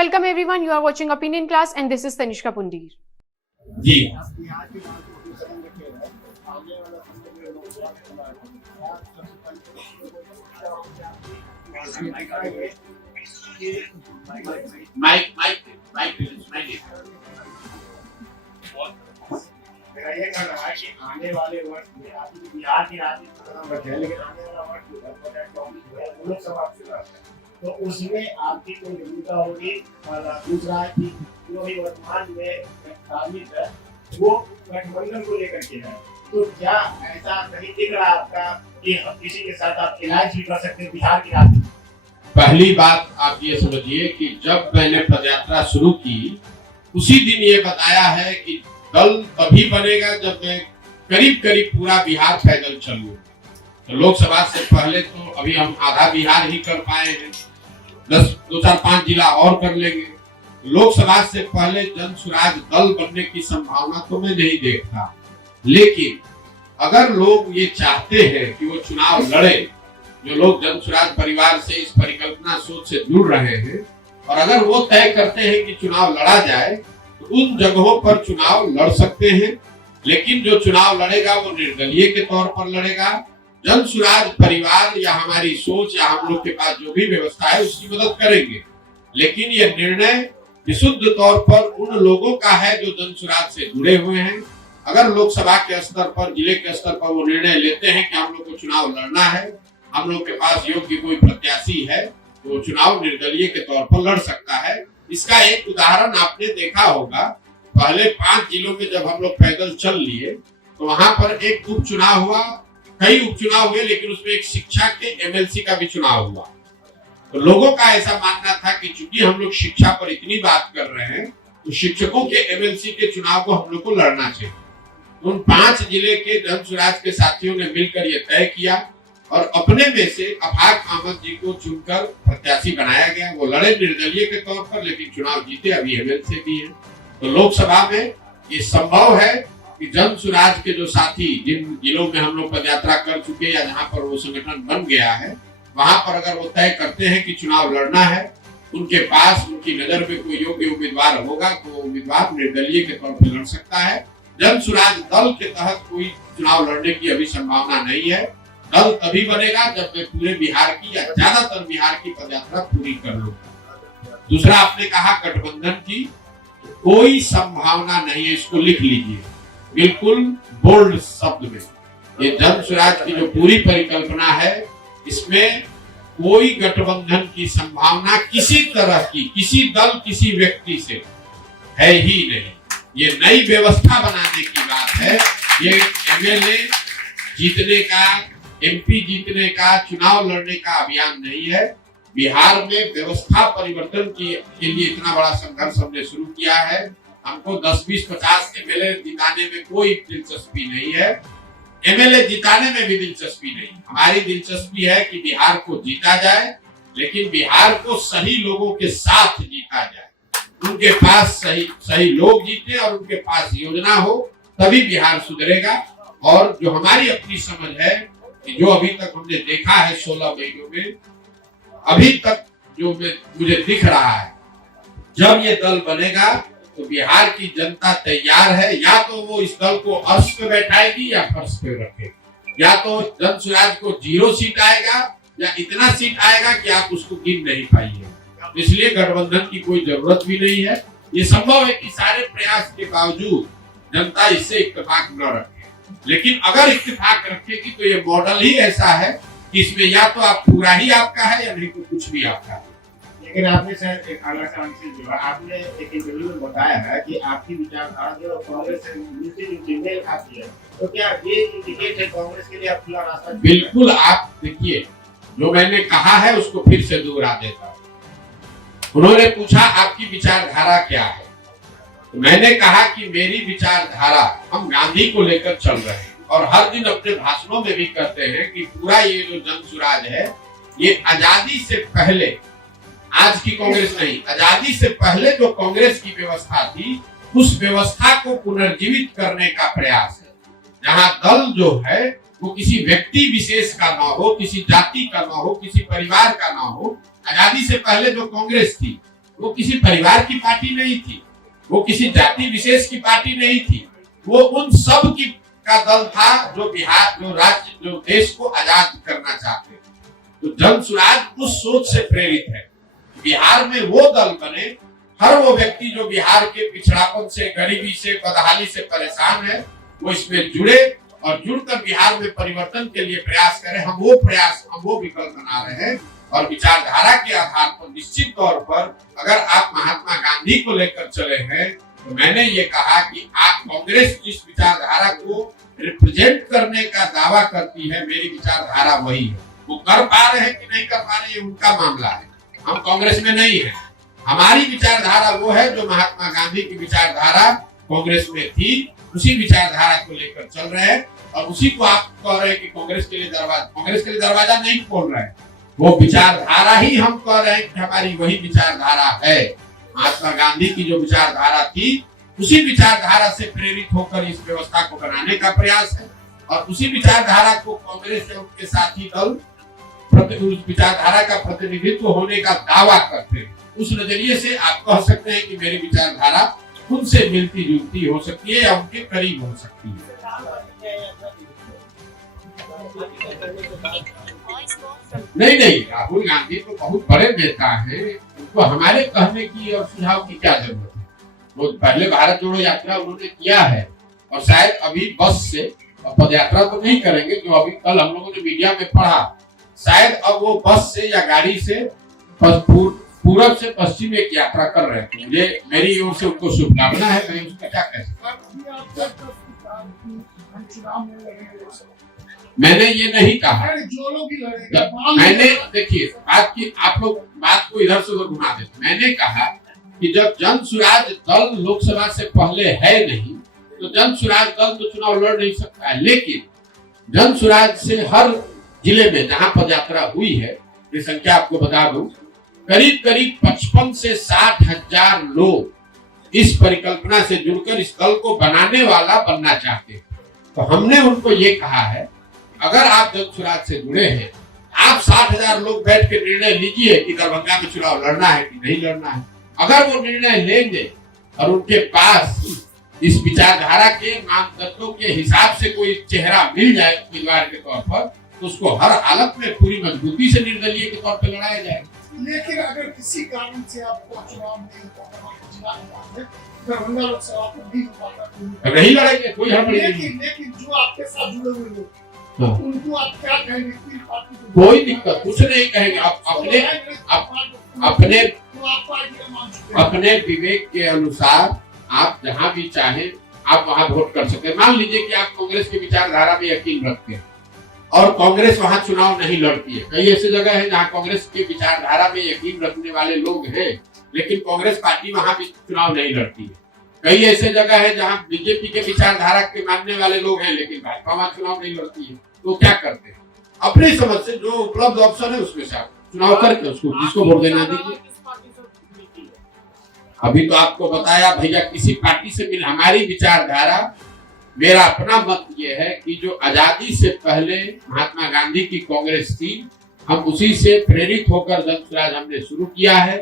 welcome everyone. You are watching Opinion Class and this is Tanishka Pundir. जी mike mike mike mike मेरा ये कहना है कि आने वाले वर्ष में अभी बिहार की राजनीति खत्म रखे, लेकिन आने वाला वर्ष लोकसभा चुनाव है, तो उसमें आपकी कोई भूमिका होगी। और दूसरा है कि जो भी वर्तमान में राजनीति है वो गठबंधन को लेकर के है, तो क्या ऐसा नहीं दिख रहा आपका कि किसी के साथ आप इलाज भी कर सकते हैं बिहार की राजनीति? पहली बात आप ये समझिए कि जब मैंने पदयात्रा शुरू की उसी दिन ये बताया है कि दल तभी बनेगा जब मैं करीब करीब पूरा बिहार पैदल चलूं। तो लोकसभा से पहले तो अभी हम आधा बिहार ही कर पाए हैं, 2-4-5 जिला और कर लेंगे। लोकसभा से पहले जन स्वराज दल बनने की संभावना तो मैं नहीं देखता, लेकिन अगर लोग ये चाहते हैं कि वो चुनाव लड़े, जो लोग जन स्वराज परिवार से इस परिकल्पना सोच से जुड़ रहे हैं, और अगर वो तय करते हैं कि चुनाव लड़ा जाए तो उन जगहों पर चुनाव लड़ सकते हैं। लेकिन जो चुनाव लड़ेगा वो निर्दलीय के तौर पर लड़ेगा। जन स्वराज परिवार या हमारी सोच या हम लोग के पास जो भी व्यवस्था है उसकी मदद करेंगे, लेकिन ये निर्णय विशुद्ध तौर पर उन लोगों का है जो जन स्वराज से जुड़े हुए हैं। अगर लोकसभा के स्तर पर, जिले के स्तर पर वो निर्णय लेते हैं कि हम लोग को चुनाव लड़ना है, हम लोग के पास योग्य कोई प्रत्याशी है, तो चुनाव निर्दलीय के तौर पर लड़ सकता है। इसका एक उदाहरण आपने देखा होगा, पहले 5 जिलों में जब हम लोग पैदल चल लिए तो वहां पर एक उपचुनाव हुआ, कई उपचुनाव हुए, लेकिन उसमें एक शिक्षा के एमएलसी का भी चुनाव हुआ। तो लोगों का ऐसा मानना था कि चूंकि हम लोग शिक्षा पर इतनी बात कर रहे हैं तो शिक्षकों के एमएलसी के चुनाव को हम लोग को लड़ना चाहिए। उन 5 जिले के जन स्वराज के साथियों ने मिलकर यह तय किया और अपने में से अफाक अहमद जी को चुनकर प्रत्याशी बनाया गया। वो लड़े निर्दलीय के तौर पर, लेकिन चुनाव जीते, अभी एमएलसी भी है। तो लोकसभा में ये संभव है कि जन स्वराज के जो साथी जिन जिलों में हम लोग पदयात्रा कर चुके या जहां पर वो संगठन बन गया है, वहां पर अगर वो तय करते हैं कि चुनाव लड़ना है, उनके पास उनकी नजर में कोई योग्य उम्मीदवार होगा तो उम्मीदवार निर्दलीय के तौर पर लड़ सकता है। जन स्वराज दल के तहत कोई चुनाव लड़ने की अभी संभावना नहीं है। दल तभी बनेगा जब मैं पूरे बिहार की या ज्यादातर बिहार की पदयात्रा पूरी कर लूंगा। दूसरा आपने कहा गठबंधन की, कोई संभावना नहीं है, इसको लिख लीजिए बिल्कुल बोल्ड शब्द में। ये जन स्वराज की जो पूरी परिकल्पना है, इसमें कोई गठबंधन की संभावना किसी तरह की, किसी दल किसी व्यक्ति से है ही नहीं। ये नई व्यवस्था बनाने की बात है। ये एमएलए जीतने का, एमपी जीतने का, चुनाव लड़ने का अभियान नहीं है। बिहार में व्यवस्था परिवर्तन के लिए इतना बड़ा संघर्ष हमने शुरू किया है। हमको 10, 20, 50 एमएलए जिताने में कोई दिलचस्पी नहीं है, एमएलए जिताने में भी दिलचस्पी नहीं। हमारी दिलचस्पी है कि बिहार को जीता जाए, लेकिन बिहार को सही लोगों के साथ जीता जाए, उनके पास सही लोग जीते और उनके पास योजना हो, तभी बिहार सुधरेगा। और जो हमारी अपनी समझ है कि जो अभी तक हमने देखा है 16 महीनों में, अभी तक जो मुझे दिख रहा है, जब ये दल बनेगा तो बिहार की जनता तैयार है। या तो वो इस दल को अर्श पे बैठाएगी या फर्श पे रखेगी। या तो जन स्वराज को 0 सीट आएगा या इतना सीट आएगा कि आप उसको गिन नहीं पाइए। इसलिए गठबंधन की कोई जरूरत भी नहीं है। ये संभव है कि सारे प्रयास के बावजूद जनता इससे इत्तेफाक न रखे, लेकिन अगर इत्तेफाक रखेगी तो ये मॉडल ही ऐसा है कि इसमें या तो आप पूरा ही आपका है या नहीं तो कुछ भी आपका है। लेकिन आपने सर एक आपने एक इंटरव्यू में बताया है कि आपकी विचारधारा जो कांग्रेस से मेल खाती है, तो क्या ये इंडिकेट है कांग्रेस के लिए आप खुला रास्ता? बिल्कुल। आप देखिए, जो मैंने कहा है उसको फिर से दोहरा देता हूं। उन्होंने पूछा आपकी विचारधारा क्या है, तो मैंने कहा कि मेरी विचारधारा, हम गांधी को लेकर चल रहे हैं और हर दिन अपने भाषणों में भी कहते हैं कि पूरा ये जो जन स्वराज है, ये आजादी से पहले, आज की कांग्रेस नहीं, आजादी से पहले जो कांग्रेस की व्यवस्था थी, उस व्यवस्था को पुनर्जीवित करने का प्रयास है। जहां दल जो है वो किसी व्यक्ति विशेष का ना हो, किसी जाति का ना हो, किसी परिवार का ना हो। आजादी से पहले जो कांग्रेस थी वो किसी परिवार की पार्टी नहीं थी, वो किसी जाति विशेष की पार्टी नहीं थी, वो उन सब की का दल था जो बिहार, जो राज्य, जो देश को आजाद करना चाहते थे। तो जन सुराज उस सोच से प्रेरित है। बिहार में वो दल बने, हर वो व्यक्ति जो बिहार के पिछड़ापन से, गरीबी से, बदहाली से परेशान है, वो इसमें जुड़े और जुड़कर बिहार में परिवर्तन के लिए प्रयास करें। हम वो विकल्प बना रहे हैं और विचारधारा के आधार पर निश्चित तौर पर अगर आप महात्मा गांधी को लेकर चले हैं, तो मैंने ये कहा कि आप कांग्रेस जिस विचारधारा को रिप्रेजेंट करने का दावा करती है, मेरी विचारधारा वही है। वो कर पा रहे हैं कि नहीं कर पा रहे हैं, उनका मामला है। हम कांग्रेस में नहीं है। हमारी विचारधारा वो है जो महात्मा गांधी की विचारधारा कांग्रेस में थी, उसी विचारधारा को लेकर चल रहे हैं। और उसी को आप कह रहे हैं कि कांग्रेस के लिए दरवाजा नहीं खोल रहे हैं। वो विचारधारा ही हम कह रहे हैं कि हमारी वही विचारधारा है। महात्मा गांधी की जो विचारधारा थी, उसी विचारधारा से प्रेरित होकर इस व्यवस्था को बनाने का प्रयास है और उसी विचारधारा को कांग्रेस और उनके साथी दल उस विचारधारा का प्रतिनिधित्व होने का दावा करते हैं। उस नजरिए से आप कह सकते हैं कि मेरी विचारधारा उनसे मिलती जुलती हो सकती है या उनके करीब हो सकती है। नहीं, राहुल गांधी तो बहुत बड़े नेता है, उनको हमारे कहने की और सुझाव की क्या जरूरत है। वो पहले भारत जोड़ो यात्रा उन्होंने किया है और शायद अभी बस से पद यात्रा तो नहीं करेंगे, जो अभी कल हम लोगों ने मीडिया में पढ़ा, शायद अब वो बस से या गाड़ी से पूरब से पश्चिम एक यात्रा कर रहे थे। मुझे मेरी ओर से उनको शुभकामना है, मैं उसका क्या कह सकता। मैंने ये नहीं कहा। मैंने देखिए आप लोग बात को इधर से उधर घुमा देते। मैंने कहा कि जब जन सुराज दल लोकसभा से पहले है नहीं, तो जन सुराज दल तो चुनाव लड़ नहीं सकता है। लेकिन जन सुराज से हर जिले में जहां पदयात्रा हुई है, ये संख्या आपको बता दूं, करीब 55 से 60 हजार लोग इस परिकल्पना से जुड़कर इस दल को बनाने वाला बनना चाहते हैं। तो हमने उनको ये कहा है, अगर आप जन सुराज से जुड़े हैं, आप 60 हजार लोग बैठ के निर्णय लीजिए कि दरभंगा में चुनाव लड़ना है कि नहीं लड़ना है। अगर वो निर्णय लेंगे और उनके पास इस विचारधारा के मानदंडों के हिसाब से कोई चेहरा मिल जाए उम्मीदवार के तौर पर, तो उसको हर हालत में पूरी मजबूती से निर्दलीय के तौर पर लड़ाया जाएगा। लेकिन अगर किसी कारण से आपको चुनाव नहीं होता, दरभंगा लोकसभा को नहीं हो पाता, नहीं लड़ेंगे, कोई हड़बड़ी नहीं। लेकिन जो आपके साथ जुड़े हुए लोग, उनको आप क्या कहेंगे? कोई दिक्कत कुछ नहीं कहेंगे। आप अपने विवेक के अनुसार आप जहां भी चाहें आप वहां वोट कर सकते हैं। मान लीजिए कि आप कांग्रेस की विचारधारा में यकीन रखते हैं और कांग्रेस वहां चुनाव नहीं लड़ती है। कई ऐसी जगह है जहां कांग्रेस की विचारधारा में यकीन रखने वाले लोग हैं, लेकिन कांग्रेस पार्टी वहां भी चुनाव नहीं लड़ती है। कई ऐसे जगह है जहां बीजेपी के विचारधारा के मानने वाले लोग हैं, लेकिन भाजपा वहां चुनाव नहीं लड़ती है। तो क्या करते हैं? अपनी समझ से जो उपलब्ध ऑप्शन है उसमें से आप चुनाव करके उसको जिसको वोट देना दीजिए। अभी तो आपको बताया भैया, किसी पार्टी से मिल, हमारी विचारधारा, मेरा अपना मत ये है कि जो आजादी से पहले महात्मा गांधी की कांग्रेस थी, हम उसी से प्रेरित होकर जन सुराज हमने शुरू किया है।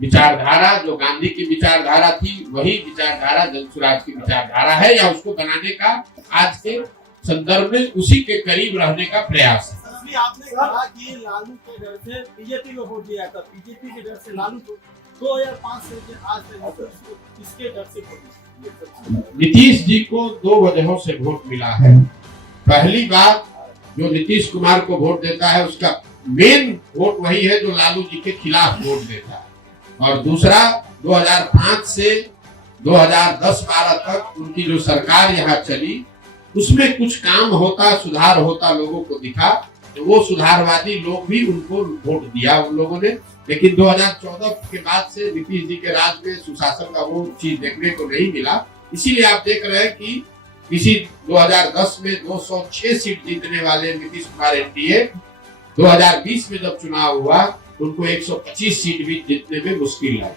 विचारधारा जो गांधी की विचारधारा थी, वही विचारधारा जन सुराज की विचारधारा है, या उसको बनाने का आज के संदर्भ में उसी के करीब रहने का प्रयास है। आपने कहा कि लालू के डर से बीजेपी को वोट दिया था, बीजेपी के डर से लालू को 2005 से आज से इसके डर से नीतीश जी को दो वजहों से वोट मिला है। पहली बात, जो नीतीश कुमार को वोट देता है उसका मेन वोट वही है जो लालू जी के खिलाफ वोट देता है। और दूसरा, 2005 से 2010-12 तक उनकी जो सरकार यहाँ चली, उसमें कुछ काम होता, सुधार होता लोगों को दिखा, तो वो सुधारवादी लोग भी उनको वोट दिया उन लोगों ने। लेकिन 2014 के बाद से नीतीश जी के राज में सुशासन का वो चीज देखने को नहीं मिला। इसीलिए आप देख रहे हैं कि किसी 2010 में 206 सीट जीतने वाले नीतीश कुमार एनडीए 2020 में जब चुनाव हुआ, उनको 125 सीट भी जीतने में मुश्किल आई।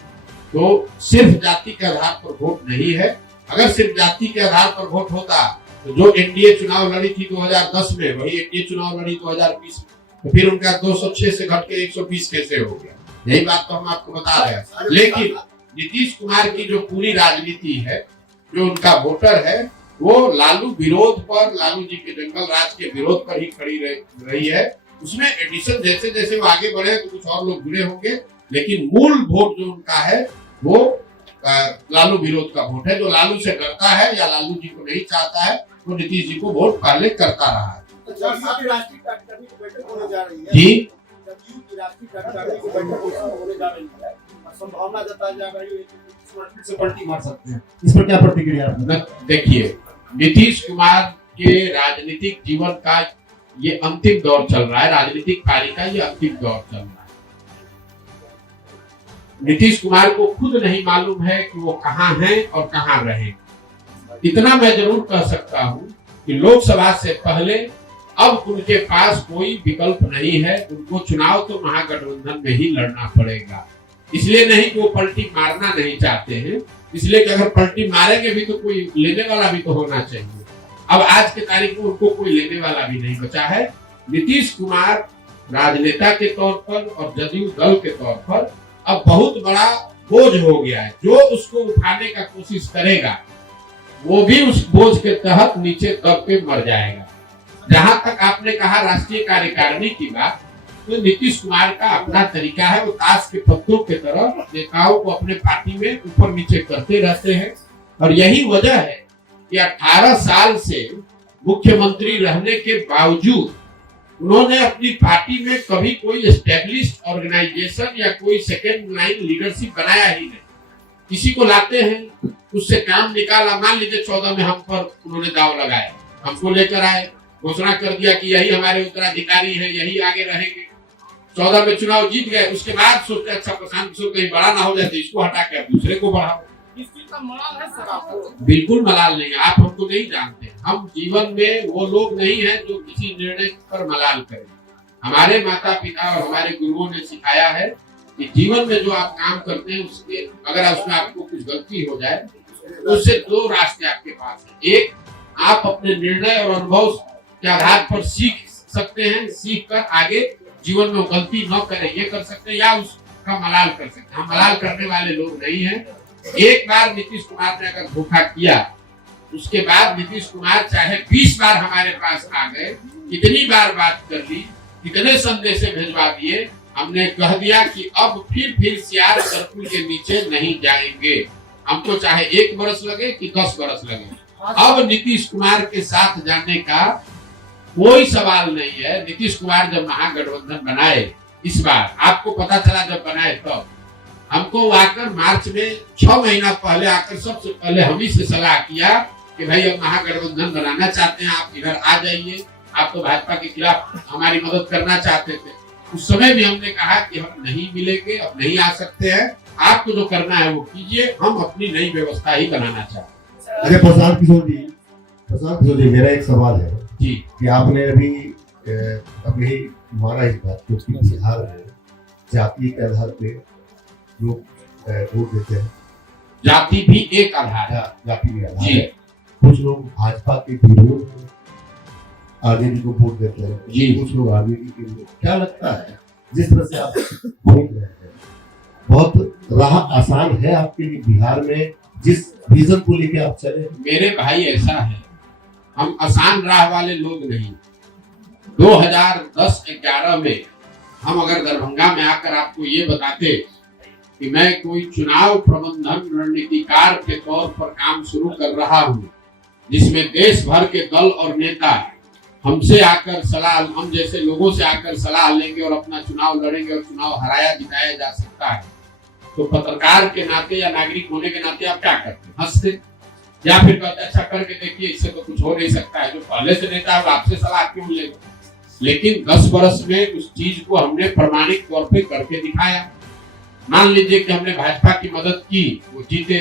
तो सिर्फ जाति के आधार पर वोट नहीं है। अगर सिर्फ जाति के आधार पर वोट होता, तो जो एनडीए चुनाव लड़ी थी 2010 में, वही एनडीए चुनाव लड़ी 2020 में, तो फिर उनका 206 से घट के 120 कैसे हो गया? यही बात तो हम आपको बता रहे हैं। लेकिन नीतीश कुमार की जो पूरी राजनीति है, जो उनका वोटर है, वो लालू विरोध पर, लालू जी के जंगल राज के विरोध पर ही खड़ी रही है। उसमें एडिशन जैसे जैसे वो आगे बढ़े तो कुछ और लोग जुड़े होंगे, लेकिन मूल वोट जो उनका है वो लालू विरोध का वोट है। जो लालू से डरता है या लालू जी को नहीं चाहता है, वो नीतीश जी को वोट पहले करता रहा है। राष्ट्रीय कार्यकारिणी की बैठक होने जा रही है जी, जदयू की राष्ट्रीय कार्यकारिणी की बैठक होने जा रही है, संभावना जताई जा रही है कि से पलटी मार सकते हैं। इस पर क्या प्रतिक्रिया है? देखिए, नीतीश कुमार के राजनीतिक जीवन का ये अंतिम दौर चल रहा है, राजनीतिक कार्य का ये अंतिम दौर चल रहा है। नीतीश कुमार को खुद नहीं मालूम है कि वो कहाँ हैं और कहाँ रहेंगे। इतना मैं जरूर कह सकता हूँ कि लोकसभा से पहले अब उनके पास कोई विकल्प नहीं है। उनको चुनाव तो महागठबंधन में ही लड़ना पड़ेगा। इसलिए नहीं कि वो पलटी मारना नहीं चाहते हैं, इसलिए कि अगर पलटी मारेंगे भी तो कोई लेने वाला भी तो होना चाहिए। अब आज के तारीख में उनको कोई लेने वाला भी नहीं बचा है। नीतीश कुमार राजनेता के तौर पर और जदयू दल के तौर पर अब बहुत बड़ा बोझ हो गया है। जो उसको उठाने का कोशिश करेगा वो भी उस बोझ के तहत नीचे दब के मर जाएगा। जहां तक आपने कहा राष्ट्रीय कार्यकारिणी की बात, तो नीतीश कुमार का अपना तरीका है। वो ताश के पत्तों की तरह नेताओं को अपने पार्टी में ऊपर नीचे करते रहते हैं। और यही वजह है कि 18 साल से मुख्यमंत्री रहने के बावजूद उन्होंने अपनी पार्टी में कभी कोई एस्टेब्लिश्ड ऑर्गेनाइजेशन या कोई सेकेंड लाइन लीडरशिप बनाया ही नहीं। किसी को लाते हैं, उससे काम निकाला। मान लीजिए 14 में हम पर उन्होंने दाव लगाया, हमको लेकर आए, घोषणा कर दिया कि यही हमारे उत्तराधिकारी हैं, यही आगे रहेंगे। 14 में चुनाव जीत गए, उसके बाद सोचते अच्छा प्रशांत किशोर कहीं बड़ा ना हो जाए तो इसको हटा के दूसरे को बढ़ाओ। इस चीज का मलाल है सर आपको? बिल्कुल मलाल नहीं है। आप हमको नहीं जानते। हम जीवन में वो लोग नहीं है जो किसी निर्णय पर मलाल करें। हमारे माता पिता और हमारे गुरुओं ने सिखाया है कि जीवन में जो आप काम करते हैं उसके अगर उसमें आपको कुछ गलती हो जाए तो उससे दो रास्ते आपके पास है। एक, आप अपने निर्णय और अनुभव के आधार पर सीख सकते हैं, सीख कर आगे जीवन में गलती न करें ये कर सकते हैं, या उसका मलाल कर सकते हैं। हम मलाल करने वाले लोग नहीं हैं। एक बार नीतीश कुमार ने अगर धोखा किया, उसके बाद नीतीश कुमार चाहे 20 बार हमारे पास आ गए, कितनी बार बात कर ली, कितने संदेश भिजवा दिए, हमने कह दिया कि अब फिर सियार सर्कुल के नीचे नहीं जाएंगे। हमको चाहे 1 बरस लगे कि 10 बरस लगे, अब नीतीश कुमार के साथ जाने का कोई सवाल नहीं है। नीतीश कुमार जब महागठबंधन बनाए, इस बार आपको पता चला जब बनाए तब हमको आकर मार्च में 6 महीना पहले आकर सबसे पहले हम ही से सलाह किया कि भाई अब महागठबंधन बनाना चाहते हैं, आप इधर आ जाइए। आप तो भाजपा के खिलाफ हमारी मदद करना चाहते थे। उस समय भी हमने कहा कि हम नहीं मिलेंगे, अब नहीं आ सकते हैं, आपको जो करना है वो कीजिए, हम अपनी नई व्यवस्था ही बनाना चाहते हैं। अरे प्रशांत किशोर जी, मेरा एक सवाल है जी कि आपने अभी माना इस बात को कि बिहार में जाति के आधार पे लोग वोट देते हैं। जाति भी एक आधार है। जाति के आधार जी। है। कुछ लोग भाजपा के विरोध में आरजेडी को वोट देते हैं जी। कुछ लोग आरजेडी के लिए। क्या लगता है जिस तरह से आप वोट रहे हैं, बहुत राह आसान है आपके लिए बिहार में जिस विजन को लेके आप चले? मेरे भाई ऐसा है, हम आसान राह वाले लोग नहीं। 2010-11 में हम अगर दरभंगा में आकर आपको ये बताते कि मैं कोई चुनाव प्रबंधन रणनीतिकार के तौर पर काम शुरू कर रहा हूँ, जिसमें देश भर के दल और नेता हमसे आकर सलाह, हम जैसे लोगों से आकर सलाह लेंगे और अपना चुनाव लड़ेंगे और चुनाव हराया जिताया जा सकता है, तो पत्रकार के नाते या नागरिक होने के नाते आप क्या करते? हंसते या फिर कहते अच्छा करके देखिए, इससे तो कुछ हो नहीं सकता है। जो पहले से नेता है आपसे सलाह क्यों लेगा? लेकिन 10 वर्ष में उस चीज को हमने प्रमाणिक तौर पे करके दिखाया। मान लीजिए कि हमने भाजपा की मदद की, वो जीते।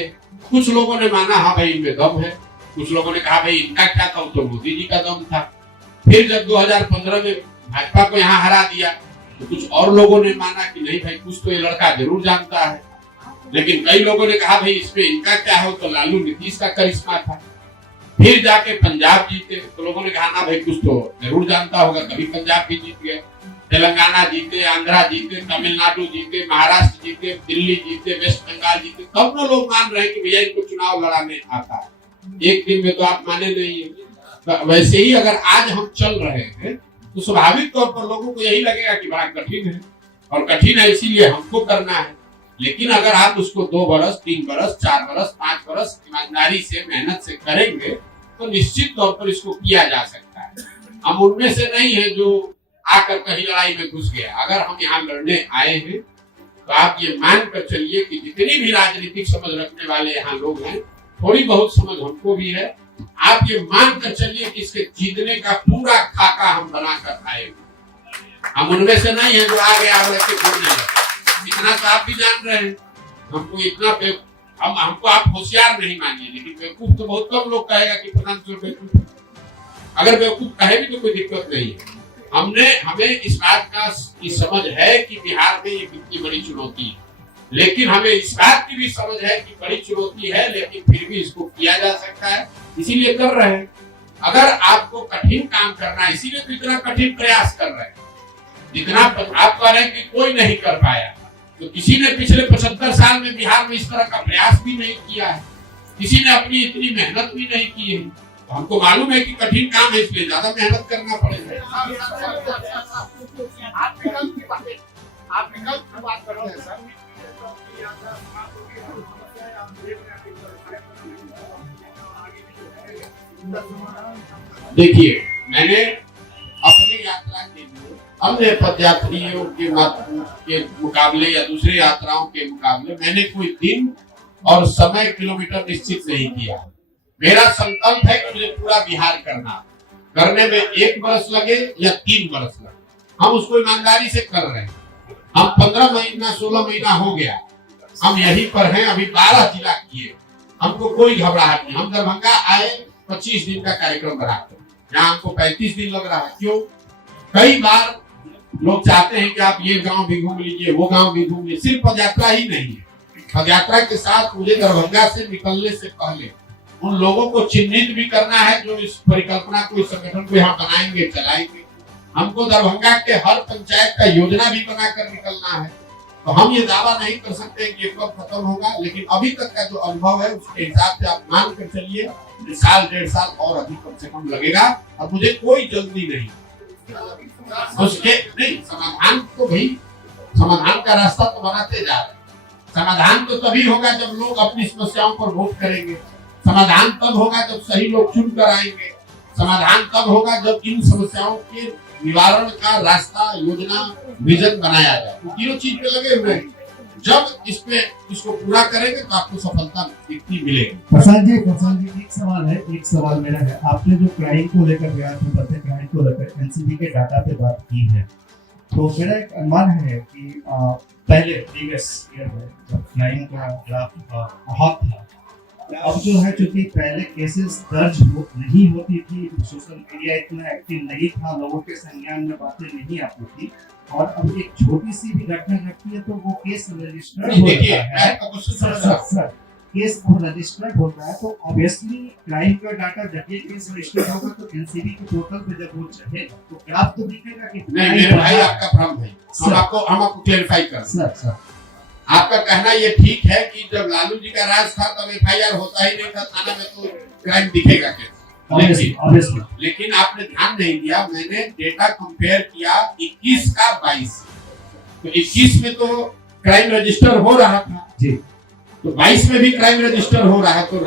कुछ लोगों ने माना हाँ भाई इनमें दम है, कुछ लोगों ने कहा भाई इनका क्या था, तो मोदी जी का दम था। फिर जब 2015 में भाजपा को यहाँ हरा दिया तो कुछ और लोगों ने माना कि नहीं भाई कुछ तो ये लड़का जरूर जानता है। लेकिन कई लोगों ने कहा भाई इसमें इनका क्या हो, तो लालू नीतीश का करिश्मा था। फिर जाके पंजाब जीते तो लोगों ने कहा ना भाई कुछ तो जरूर जानता होगा, कभी पंजाब भी जीत गए। तेलंगाना जीते, आंध्रा जीते, तमिलनाडु जीते, महाराष्ट्र जीते, दिल्ली जीते, वेस्ट बंगाल जीते, तब ना लोग मान रहे हैं कि भैया इनको चुनाव लड़ाने आता है। एक दिन में तो आप माने नहीं है। तो वैसे ही अगर आज हम चल रहे हैं तो स्वाभाविक तौर पर लोगों को यही लगेगा कि बड़ा कठिन है, और कठिन है इसीलिए हमको करना है। लेकिन अगर आप उसको 2 बरस, 3 बरस, 4 बरस, 5 बरस ईमानदारी से, मेहनत से करेंगे तो निश्चित तौर पर इसको किया जा सकता है। हम उनमें से नहीं है जो आकर कहीं लड़ाई में घुस गया। अगर हम यहाँ लड़ने आए हैं तो आप ये मान कर चलिए कि जितनी भी राजनीतिक समझ रखने वाले यहाँ लोग हैं, थोड़ी बहुत समझ हमको भी है। आप ये मान कर चलिए कि इसके जीतने का पूरा खाका हम बना कर आए। हम उनमें से नहीं है जो आगे आगे बोलने लगे। इतना तो आप भी जान रहे हैं। हमको इतना हमको आप होशियार नहीं मानिए, लेकिन बेवकूफ तो बहुत कम लोग कहेगा कि प्रधान बेवकूफ। अगर बेवकूफ कहे भी तो कोई दिक्कत नहीं है। हमें इस बात की समझ है कि बिहार में ये कितनी बड़ी चुनौती है, लेकिन हमें इस बात की भी समझ है कि बड़ी चुनौती है, लेकिन फिर भी इसको किया जा सकता है, इसीलिए कर रहे हैं। अगर आपको कठिन काम करना है, इसीलिए तो इतना कठिन प्रयास कर रहे हैं। जितना आप कह रहे हैं कि कोई नहीं कर पाया, तो किसी ने पिछले 75 साल में बिहार में इस तरह का प्रयास भी नहीं किया है, किसी ने अपनी इतनी मेहनत भी नहीं की है। तो हमको मालूम है कि कठिन काम है, इसलिए ज्यादा मेहनत करना पड़ेगा। आप विकल्प की बात करते हैं सर। देखिए, मैंने अपनी यात्रा के लिए अन्य पदयात्रियों के मुकाबले या दूसरे यात्राओं के मुकाबले मैंने कोई दिन और समय किलोमीटर निश्चित नहीं किया। मेरा संकल्प है कि मुझे पूरा बिहार करने में 1 बरस लगे या 3 बरस लगे, हम उसको ईमानदारी से कर रहे हैं। हम 15 महीना 16 महीना हो गया, हम यहीं पर हैं। अभी 12 जिला किए, हमको कोई घबराहट नहीं। हम दरभंगा आए 25 दिन का कार्यक्रम बनाते, यहाँ हमको 35 दिन लग रहा है। क्यों? कई बार लोग चाहते हैं कि आप ये गांव भी घूम लीजिए, वो गांव भी घूम लीजिए। सिर्फ पदयात्रा ही नहीं है, पदयात्रा के साथ मुझे दरभंगा से निकलने से पहले उन लोगों को चिन्हित भी करना है जो इस परिकल्पना को, इस संगठन को यहाँ बनाएंगे, चलाएंगे। हमको दरभंगा के हर पंचायत का योजना भी बनाकर निकलना है। तो हम ये दावा नहीं कर सकते कि ये कब खत्म होगा, लेकिन अभी तक का जो अनुभव है उसके हिसाब से आप मान कर चलिए 1 साल 1.5 साल और अधिक कम से कम लगेगा। और मुझे कोई जल्दी नहीं उसके नहीं। समाधान का रास्ता तो बनाते जा रहे हैं। समाधान तो तभी होगा जब लोग अपनी समस्याओं पर वोट करेंगे। समाधान तब होगा जब सही लोग चुन कर आएंगे। समाधान तब होगा जब इन समस्याओं के निवारण का रास्ता, योजना, विजन बनाया जाए। तो तीनों चीज पे लगे हुए हैं। जब इसको पूरा करेंगे तो आपको सफलता दिखती मिलेगी। प्रसाद जी एक सवाल मेरा है। आपने जो क्राइम को लेकर बिहार में बढ़ते क्राइम को लेकर एनसीबी के डाटा पे बात की है, तो मेरा एक अनुमान है कि पहले प्रीवियस ईयर में जब क्राइम का ग्राफ बहुत था, अब जो है चूंकि पहले केसेस दर्ज नहीं होती थी, सोशल मीडिया इतना एक्टिव नहीं था, लोगों के संज्ञान में बातें नहीं आती थी, और अब एक छोटी सी भी घटना घटती है तो वो केस रजिस्टर्ड होता है। केस रजिस्टर्ड होता है तो ऑब्वियसली क्राइम का डाटा जब ये केस रजिस्टर्ड होगा तो एनसीबी के पोर्टल पे जब वो चढ़ेगा तो ग्राफ तो दिखेगा कि नहीं। मेरे भाई आपका भ्रम है, हम आपको क्लेरिफाई कर सर। आपका कहना ये ठीक है कि जब लालू जी का राज था तब एफआईआर होता ही नहीं था, थाना में तो क्राइम दिखेगा कैसे। लेकिन आपने ध्यान नहीं दिया, मैंने डेटा कंपेयर किया 21 का 22। तो 21 में तो क्राइम रजिस्टर हो रहा था जी, तो 22 में भी क्राइम रजिस्टर हो रहा है। तो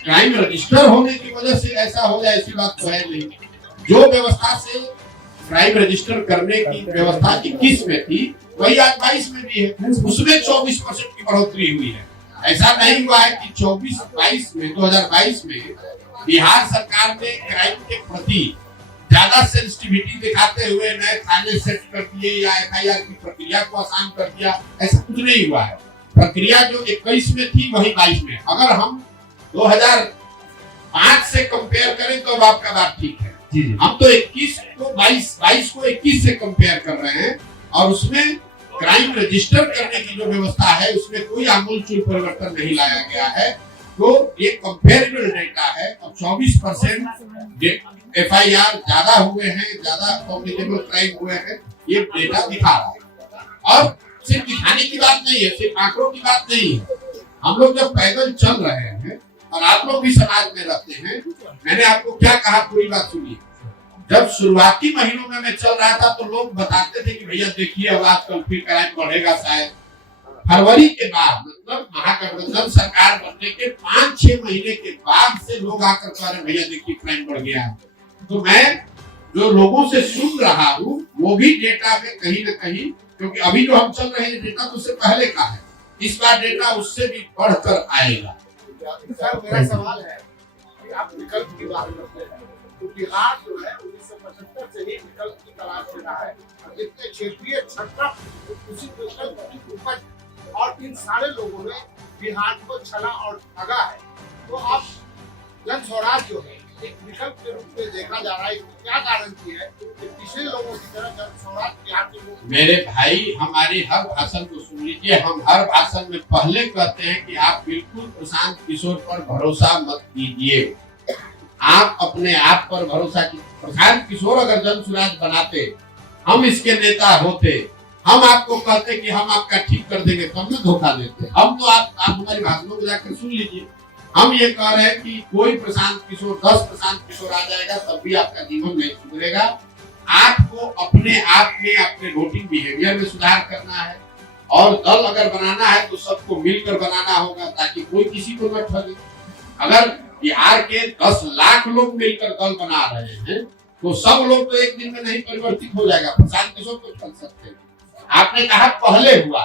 क्राइम रजिस्टर होने की वजह से ऐसा हो जाए ऐसी बात तो है नहीं। जो व्यवस्था से क्राइम रजिस्टर करने की व्यवस्था 21 में थी वही आज 22 में भी है। उसमें 24% की बढ़ोतरी हुई है। ऐसा नहीं हुआ है कि 2022 में बिहार सरकार ने क्राइम के प्रति ज्यादा सेंसिटिविटी दिखाते हुए नए थाने सेट कर दिए या एफआईआर की प्रक्रिया को आसान कर दिया, ऐसा कुछ नहीं हुआ है। प्रक्रिया जो 21 में थी वही 22 में। अगर हम 2005 से कंपेयर करें तो आपका बात ठीक है। हम तो 21 को 22 को 21 से कंपेयर कर रहे हैं, और उसमें क्राइम रजिस्टर करने की जो व्यवस्था है उसमें कोई आमूलचूल परिवर्तन नहीं लाया गया है। तो ये कंपेरेबल डेटा है। और 24% FIR ज्यादा हुए हैं, ज्यादा कॉम्पिटेबल क्राइम हुए हैं, ये डेटा दिखा रहा है। और सिर्फ दिखाने की बात नहीं है, सिर्फ आंकड़ों की बात नहीं है। हम लोग जब पैदल चल रहे हैं और आप लोग भी समाज में रहते हैं, मैंने आपको क्या कहा पूरी बात सुनिए। जब शुरुआती महीनों में मैं चल रहा था तो लोग बताते थे कि भैया देखिए अब आजकल फिर क्राइम बढ़ेगा शायद। फरवरी के बाद मतलब महागठबंधन सरकार बनने के 5-6 महीने के बाद से लोग आकर कह रहे भैया देखिए क्राइम बढ़ गया है। तो मैं जो लोगों से सुन रहा हूँ वो भी डेटा में कहीं न कहीं, क्योंकि अभी जो हम चल रहे हैं डेटा तो उससे पहले का है, इस बार डेटा उससे भी बढ़कर आएगा। सर मेरा सवाल है कि आप विकल्प की बात करते हैं तो बिहार जो है 1975 से ही विकल्प की तलाश में रहा है। जितने क्षेत्रीय छत्ता उसी विकल्प की उपज और इन सारे लोगों ने बिहार को छला और ठगा है। तो आप जन स्वराज जो है एक विकल्प के रूप में देखा जा रहा है, क्या गारंटी है कि पिछले लोगों की तरह जन स्वराज बिहार के लोग। मेरे भाई हमारे हर भाषण को सुन लीजिए, हम हर भाषण में पहले कहते हैं कि आप बिल्कुल प्रशांत किशोर पर भरोसा मत कीजिए, आप अपने आप पर भरोसा कीजिए। प्रशांत किशोर अगर जन स्वराज बनाते, हम इसके नेता होते, हम आपको कहते कि हम आपका ठीक कर देंगे, तब न धोखा देते। हम तो आप हमारी भाषणों को जाकर सुन लीजिए, हम ये कह रहे हैं कि कोई प्रशांत किशोर 10 प्रशांत किशोर आ जाएगा तब भी आपका जीवन नहीं सुधरेगा। आपको अपने आप में अपने वोटिंग बिहेवियर में सुधार करना है और दल अगर बनाना है तो सबको मिलकर बनाना होगा ताकि कोई किसी को न ठगे। अगर बिहार के 10 लाख लोग मिलकर दल बना रहे हैं तो सब लोग तो एक दिन में नहीं परिवर्तित हो जाएगा। प्रशांत किशोर को ठग सकते हैं। आपने कहा पहले हुआ,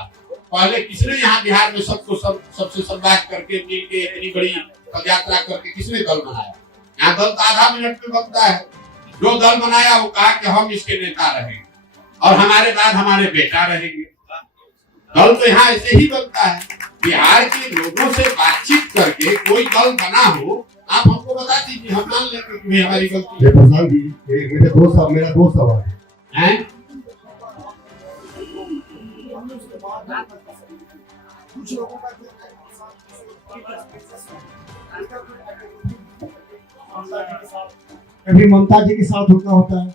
पहले किसने यहाँ बिहार में सबको सबसे संवाद करके मिल के इतनी बड़ी पदयात्रा करके किसने दल बनाया? यहाँ दल तो आधा मिनट में बनता है। जो दल बनाया वो कहा कि हम इसके नेता रहेंगे और हमारे बाद हमारे बेटा रहेंगे। दल तो यहाँ ऐसे ही बनता है। बिहार के लोगों से बातचीत करके कोई दल बना हो, आप हमको बता दीजिए, हम मान लेते कि हमारी गलती है। प्रशांत जी मेरा दो सवाल है। कुछ लोगों का कभी ममता जी के साथ होता है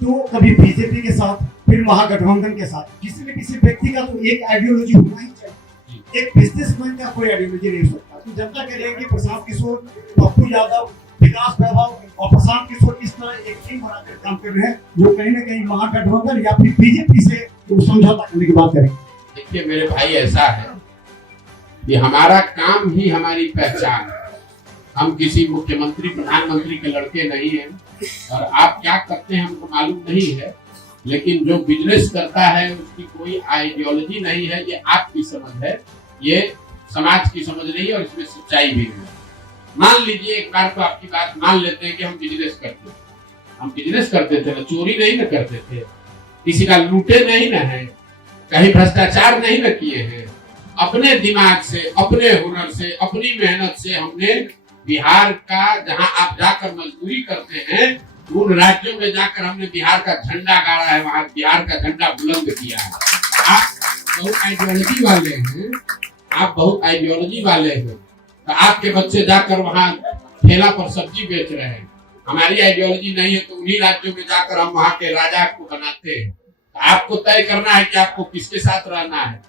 तो कभी बीजेपी के साथ, फिर महागठबंधन के साथ। किसी न किसी व्यक्ति का तो एक आइडियोलॉजी होना ही चाहिए। एक बिजनेसमैन का कोई आइडियोलॉजी नहीं हो सकता। तो जनता कह रही है कि प्रशांत किशोर, पप्पू यादव, विकास वैभव और प्रशांत किशोर इस तरह एक टीम बनाकर काम कर रहे हैं जो कहीं न कहीं महागठबंधन या फिर बीजेपी से समझौता करने की बात करें। देखिए मेरे भाई, ऐसा है कि हमारा काम ही हमारी पहचान है। हम किसी मुख्यमंत्री प्रधानमंत्री के लड़के नहीं हैं और आप क्या करते हैं हमको मालूम नहीं है, लेकिन जो बिजनेस करता है उसकी कोई आइडियोलॉजी नहीं है। ये आपकी समझ है, ये समाज की समझ नहीं है और इसमें सच्चाई भी नहीं है। मान लीजिए एक बार तो आपकी बात मान लेते हैं कि हम बिजनेस करते थे। हम बिजनेस करते थे ना, चोरी नहीं ना करते थे, किसी का लूटे नहीं ना है, कहीं भ्रष्टाचार नहीं न किए हैं। अपने दिमाग से, अपने हुनर से, अपनी मेहनत से हमने बिहार का, जहां आप जाकर मजदूरी करते हैं उन राज्यों में जाकर हमने बिहार का झंडा गाड़ा है, वहां बिहार का झंडा बुलंद किया है। आप बहुत आइडियोलॉजी वाले हैं, आप बहुत आइडियोलॉजी वाले हैं, तो आपके बच्चे जाकर वहां ठेला पर सब्जी बेच रहे हैं। हमारी आइडियोलॉजी नहीं है तो उन्हीं राज्यों में जाकर हम वहां के राजा को बनाते हैं। आपको तय करना है कि आपको किसके साथ रहना है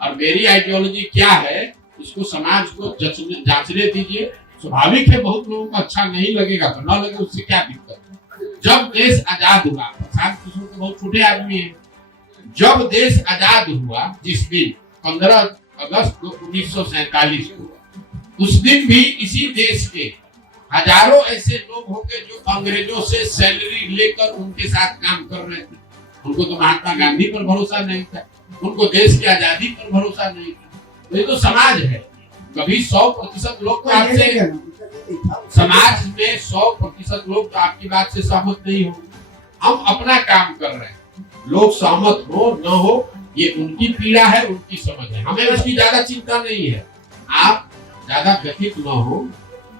और मेरी आइडियोलॉजी क्या है, इसको समाज को जांचने दीजिए। स्वाभाविक है बहुत लोगों को अच्छा नहीं लगेगा, तो ना लगे उससे क्या दिक्कत है। जब देश आजाद हुआ, प्रशांत किशोर तो बहुत छोटे आदमी है, जब देश आजाद हुआ जिस दिन 15 अगस्त 1947 को, उस दिन भी इसी देश के हजारों ऐसे लोग होंगे जो अंग्रेजों से सैलरी लेकर उनके साथ काम कर रहे थे। उनको तो महात्मा गांधी पर भरोसा नहीं था, उनको देश की आजादी पर भरोसा नहीं था। तो ये तो समाज है। कभी 100% लोग तो आपसे, समाज में 100% लोग तो आपकी बात से सहमत नहीं होंगे। हम अपना काम कर रहे हैं, लोग सहमत हो न हो ये उनकी पीड़ा है, उनकी समझ है, हमें उसकी ज्यादा चिंता नहीं है। आप ज्यादा व्यथित न हो,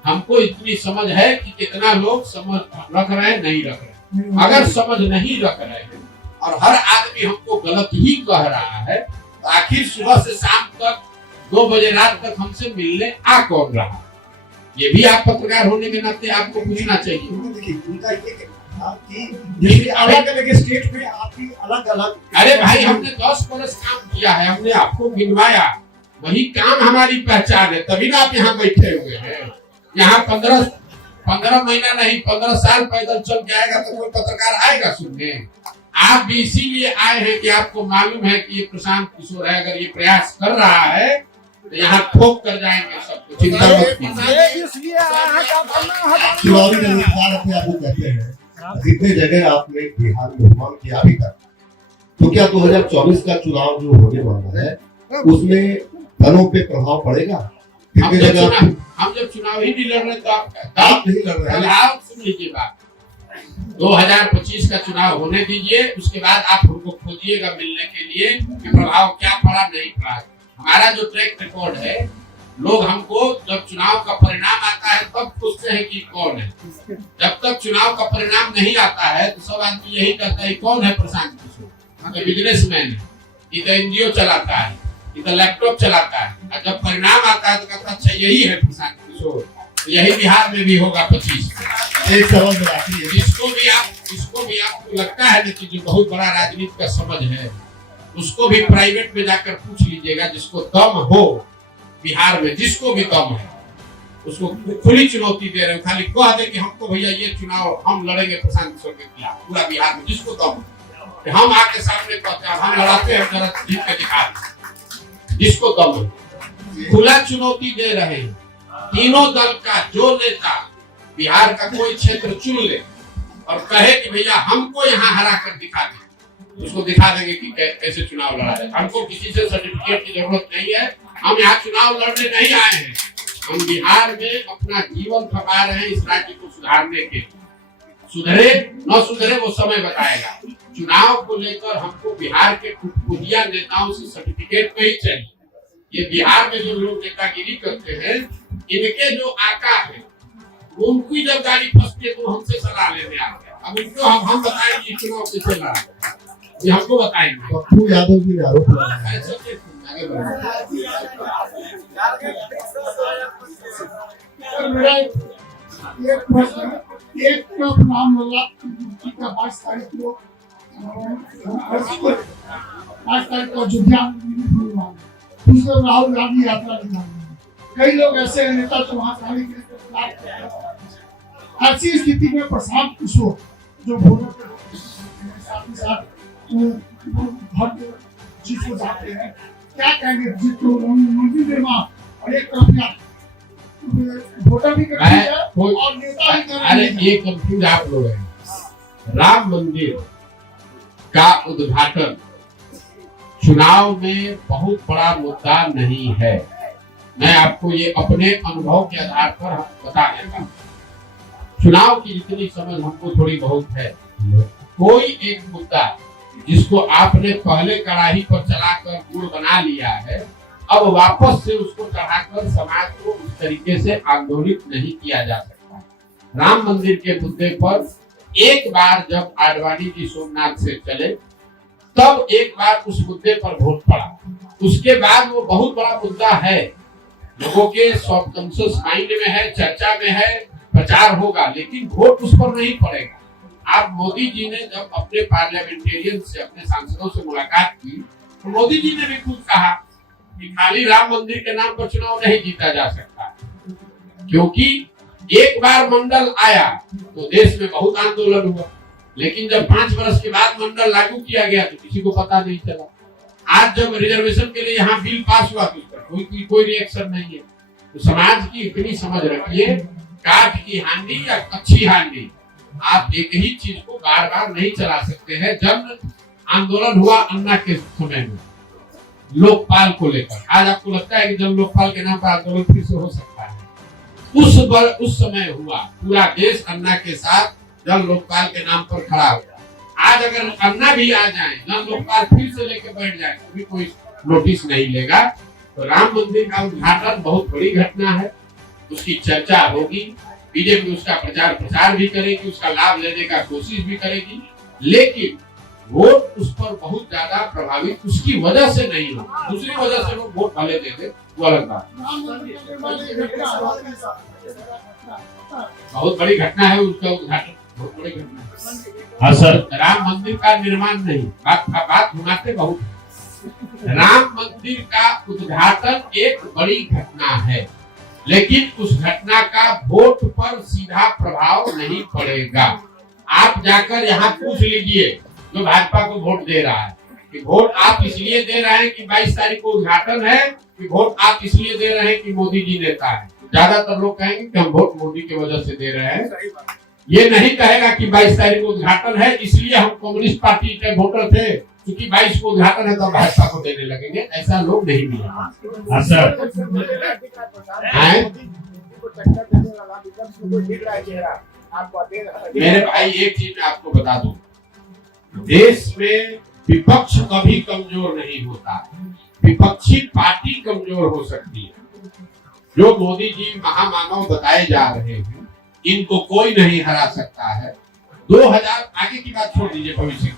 हमको इतनी समझ है कि कितना लोग समझ रख रहे हैं, नहीं रख रहे। अगर समझ नहीं रख रहे हैं और हर आदमी हमको गलत ही कह रहा है तो आखिर सुबह से शाम तक 2 बजे रात तक हमसे मिलने आ कौन रहा? ये भी आप पत्रकार होने के नाते आपको पूछना चाहिए। उनका देखिए, उनका ये कहना था कि जैसे अलग अलग स्टेट में आपकी अलग अलग। अरे भाई, हमने 10 बरस काम किया है, हमने आपको गिनवाया, वही काम हमारी पहचान है, तभी ना आप यहाँ बैठे हुए हैं। यहाँ 15 महीना नहीं 15 साल पैदल चल के आएगा तो कोई पत्रकार आएगा सुनने? आप भी इसीलिए आए हैं कि आपको मालूम है कि ये प्रशांत किशोर है, अगर ये प्रयास कर रहा है तो यहाँ ठोक कर जाएंगे सबको, चिंता मत कीजिए। चुनावी रणनीतिकार अपने आप को कहते हैं, जितने जगह आपने बिहार में भ्रमण किया अभी तक, तो क्या 2024 का चुनाव जो होने वाला है उसमें दलों पे प्रभाव पड़ेगा? कितने जगह हम जब चुनाव ही नहीं लड़ रहे तो आप नहीं लड़ रहे हैं? आप सुन लीजिए बात, 2025 का चुनाव होने दीजिए, उसके बाद आप हमको खोजिएगा मिलने के लिए कि प्रभाव क्या पड़ा नहीं पड़ा। हमारा जो ट्रैक रिकॉर्ड है, लोग हमको जब चुनाव का परिणाम आता है तब पूछते हैं कि कौन है। जब तक चुनाव का परिणाम नहीं आता है तो सब आदमी यही कहता है कौन है प्रशांत किशोर, ये बिजनेसमैन है, ये तो एनजीओ चलाता है, ये तो लैपटॉप चलाता है। और जब परिणाम आता है तो कहता है अच्छा यही है प्रशांत किशोर। यही बिहार में भी होगा 25 में। एक सवाल बाकी है, जिसको भी आपको लगता है कि जो बहुत बड़ा राजनीति का समझ है, उसको भी प्राइवेट में जाकर पूछ लीजिएगा, जिसको दम हो बिहार में, जिसको भी दम है, उसको खुली चुनौती दे रहे हो। खाली कह दे कि हमको भैया ये चुनाव हम लड़ेंगे प्रशांत किशोर के खिलाफ, पूरा बिहार में जिसको दम है, हम आके सामने कहते हैं हम लड़ाते हैं, जरा जीत के दिखा दें, जिसको दम है। खुला चुनौती दे रहे हैं तीनों दल का जो नेता बिहार का कोई क्षेत्र चुन ले और कहे कि भैया हमको यहाँ हरा कर दिखा दे, उसको दिखा देंगे कि कैसे चुनाव लड़ा है। हमको किसी से सर्टिफिकेट की जरूरत नहीं है, हम यहाँ चुनाव लड़ने नहीं आए हैं, हम बिहार में अपना जीवन खपा रहे हैं इस राज्य को सुधारने के। सुधरे न सुधरे वो समय बताएगा। चुनाव को लेकर हमको बिहार के खुफिया नेताओं से सर्टिफिकेट नहीं चाहिए। ये बिहार में जो लोग नेतागिरी करते हैं, इनके जो आका है उनकी जब गाड़ी फंसती है तो हमसे सलाह लेने आते हैं। अब उनको हम बताएंगे चुनाव कैसे लड़ा, ये हमको बताएंगे। पप्पू यादव जी ने आरोप लगाया है आगे बढ़ो। मेरा एक प्रश्न, एक तरफ रामलला का 22 तारीख को 22 तारीख को अयोध्या में, दूसरे राहुल गांधी यात्रा निकाली। कई लोग ऐसे नेता जो वहां जाने के लिए, ऐसी स्थिति में प्रशांत किशोर जो भोजन के साथ ही साथ चीज को जाते हैं, क्या कहेंगे? जिसको मंदिर निर्माण और एक तरफ वोटर भी कर रही है और नेता भी कर रही अरे है। ये कंफ्यूज आप लोग हैं। राम मंदिर का उद्घाटन चुनाव में बहुत बड़ा मुद्दा नहीं है। मैं आपको ये अपने अनुभव के आधार पर बता देता हूँ। चुनाव की जितनी समझ हमको थोड़ी बहुत है, कोई एक मुद्दा जिसको आपने पहले कड़ाही पर चलाकर गुड़ बना लिया है, अब वापस से उसको चढ़ाकर समाज को उस तरीके से आंदोलित नहीं किया जा सकता। राम मंदिर के मुद्दे पर एक बार जब आडवाणी जी सोमनाथ से चले, तब एक बार उस मुद्दे पर वोट पड़ा। उसके बाद वो बहुत बड़ा मुद्दा है, लोगों के सबकॉन्शियस माइंड में है, चर्चा में है, प्रचार होगा, लेकिन वोट उस पर नहीं पड़ेगा। आप मोदी जी ने जब अपने पार्लियामेंटेरियन से, अपने सांसदों से मुलाकात की, तो मोदी जी ने भी खुद कहा कि खाली राम मंदिर के नाम पर चुनाव नहीं जीता जा सकता, क्योंकि एक बार मंडल आया तो देश में बहुत आंदोलन हुआ, लेकिन जब 5 वर्ष के बाद मंडल लागू किया गया तो किसी को पता नहीं चला। आज जब रिजर्वेशन के लिए यहाँ बिल पास हुआ तो उस पर कोई रिएक्शन नहीं है। तो समाज की इतनी समझ रखिए, काठ की हांडी या कच्ची हांडी, आप एक ही चीज को बार बार नहीं चला सकते हैं। जब आंदोलन हुआ अन्ना के समय में लोकपाल को लेकर, आज आपको लगता है कि जब लोकपाल के नाम पर आंदोलन फिर से हो सकता है? उस समय हुआ, पूरा देश अन्ना के साथ जन लोकपाल के नाम पर खड़ा हुआ। आज अगर अन्ना भी आ जाए, जन लोकपाल फिर से लेके बैठ जाए, तो भी कोई नोटिस नहीं लेगा। तो राम मंदिर का उद्घाटन बहुत बड़ी घटना है, उसकी चर्चा होगी, बीजेपी उसका प्रचार भी करेगी, उसका लाभ लेने का कोशिश भी करेगी, लेकिन वोट उस पर बहुत ज्यादा प्रभावित उसकी वजह से नहीं हो, दूसरी वजह से लोग वोट भले दे दे, वो अलग बात। बहुत बड़ी घटना है उसका उद्घाटन, बहुत बड़ी घटना है। हाँ सर, राम मंदिर का निर्माण नहीं, बात घुमाते बहुत। राम मंदिर का उद्घाटन एक बड़ी घटना है, लेकिन उस घटना का वोट पर सीधा प्रभाव नहीं पड़ेगा। आप जाकर यहाँ पूछ लीजिए जो भाजपा को वोट दे रहा है कि वोट आप इसलिए दे रहे हैं कि 22 तारीख को उद्घाटन है, कि वोट आप इसलिए दे रहे हैं कि मोदी जी नेता है। ज्यादातर लोग कहेंगे कि हम वोट मोदी की वजह से दे रहे हैं। ये नहीं कहेगा कि 22 तारीख को उद्घाटन है इसलिए हम कम्युनिस्ट पार्टी के वोटर थे, क्योंकि 22 को उद्घाटन है तो भाजपा को देने लगेंगे। ऐसा लोग नहीं मिलेगा। हाँ सर, मेरे भाई एक चीज मैं आपको बता दूं, देश में विपक्ष कभी कमजोर नहीं होता, विपक्षी पार्टी कमजोर हो सकती है। जो मोदी जी महामानव बताए जा रहे हैं इनको कोई नहीं हरा सकता है। 2000 आगे की बात छोड़ दीजिए, भविष्य की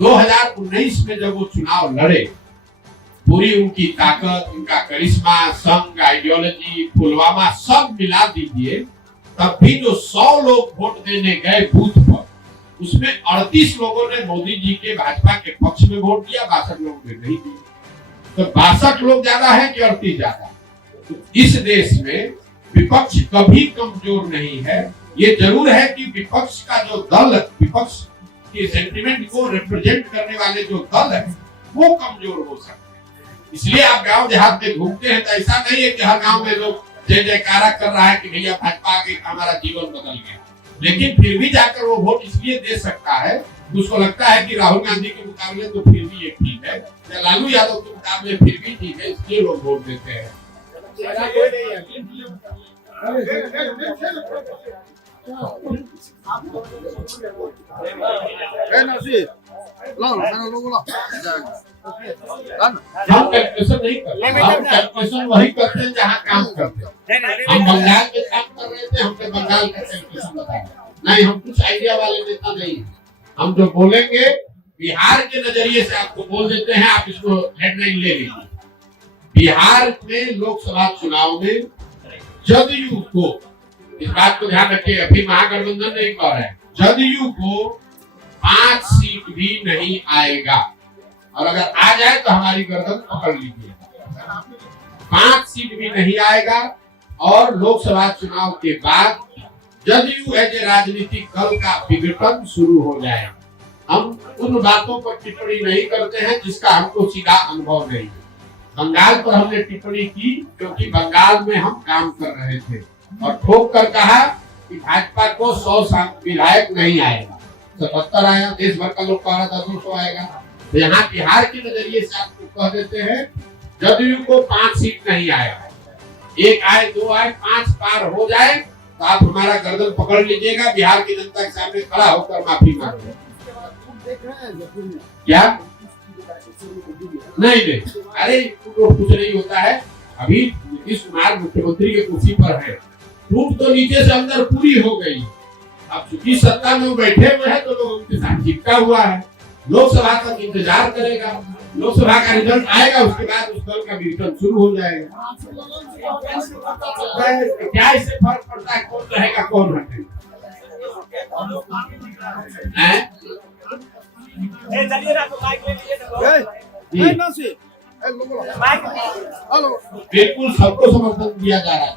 2019 में जब वो चुनाव लड़े, पूरी उनकी ताकत, उनका करिश्मा, संघ, आइडियोलॉजी, पुलवामा सब मिला दीजिए, तब भी जो 100 लोग वोट देने गए बूथ पर, उसमें 38 लोगों ने मोदी जी के भाजपा के पक्ष में वोट दिया, 62 लोग ने नहीं दिया। तो 62 लोग ज्यादा है कि 38 ज्यादा? तो इस देश में विपक्ष कभी कमजोर नहीं है। ये जरूर है कि विपक्ष का जो दल, विपक्ष के सेंटिमेंट को रिप्रेजेंट करने वाले जो दल है वो कमजोर हो सकते हैं। इसलिए आप गांव देहात में घूमते हैं तो ऐसा नहीं है कि हर गांव में लोग जय जयकारा कर रहा है कि भैया भाजपा आके हमारा जीवन बदल गया, लेकिन फिर भी जाकर वो वोट इसलिए दे सकता है, उसको लगता है कि राहुल गांधी के मुकाबले तो फिर भी ये ठीक है, या लालू यादव के मुकाबले फिर भी ठीक है, इसलिए लोग वोट देते हैं। हम कैलकुलेशन नहीं करते, हम कैलकुलेशन वही करते हैं जहाँ काम करते हैं। हम बंगाल में काम कर रहे थे, हमने बंगाल का कैलकुलेशन बताया नहीं, हम कुछ आइडिया वाले नेता नहीं है। हम जो बोलेंगे बिहार के नजरिए से आपको बोल देते हैं, आप इसको हेडलाइन ले लीजिए। बिहार में लोकसभा चुनाव में जदयू को, इस बात को ध्यान रखिए, अभी महागठबंधन नहीं कह रहे हैं, जदयू को 5 सीट भी नहीं आएगा, और अगर आ जाए तो हमारी गर्दन पकड़ लीजिए। 5 सीट भी नहीं आएगा, और लोकसभा चुनाव के बाद जदयू एज ए राजनीतिक दल का विघटन शुरू हो जाएगा। हम उन बातों पर टिप्पणी नहीं करते हैं जिसका हमको सीधा अनुभव नहीं है। बंगाल पर हमने टिप्पणी की क्योंकि बंगाल में हम काम कर रहे थे, और ठोक कर कहा कि भाजपा को 100 विधायक नहीं आएगा, 77 आया, देश भर का लोग कह रहा था 200 आएगा। तो यहाँ बिहार के नजरिए से आपको कह देते हैं जदयू को 5 सीट नहीं आएगा, 1 आए 2 आए 5 पार हो जाए तो आप हमारा गर्दन पकड़ लीजिएगा, बिहार की जनता के सामने खड़ा होकर माफी मांगे। क्या नहीं, अरे कुछ नहीं होता है। अभी नीतीश कुमार मुख्यमंत्री के कुर्सी पर है, टूट तो नीचे से अंदर पूरी हो गई। अब चूंकि सत्ता में बैठे हुए हैं तो लोग उनके साथ चिपका हुआ है। लोकसभा तक इंतजार करेगा, लोकसभा का रिजल्ट आएगा, उसके बाद उस दल का विघटन शुरू हो जाएगा। क्या इससे फर्क पड़ता है कौन रहेगा कौन हटेगा? बिल्कुल सबको समर्थन दिया जा रहा है।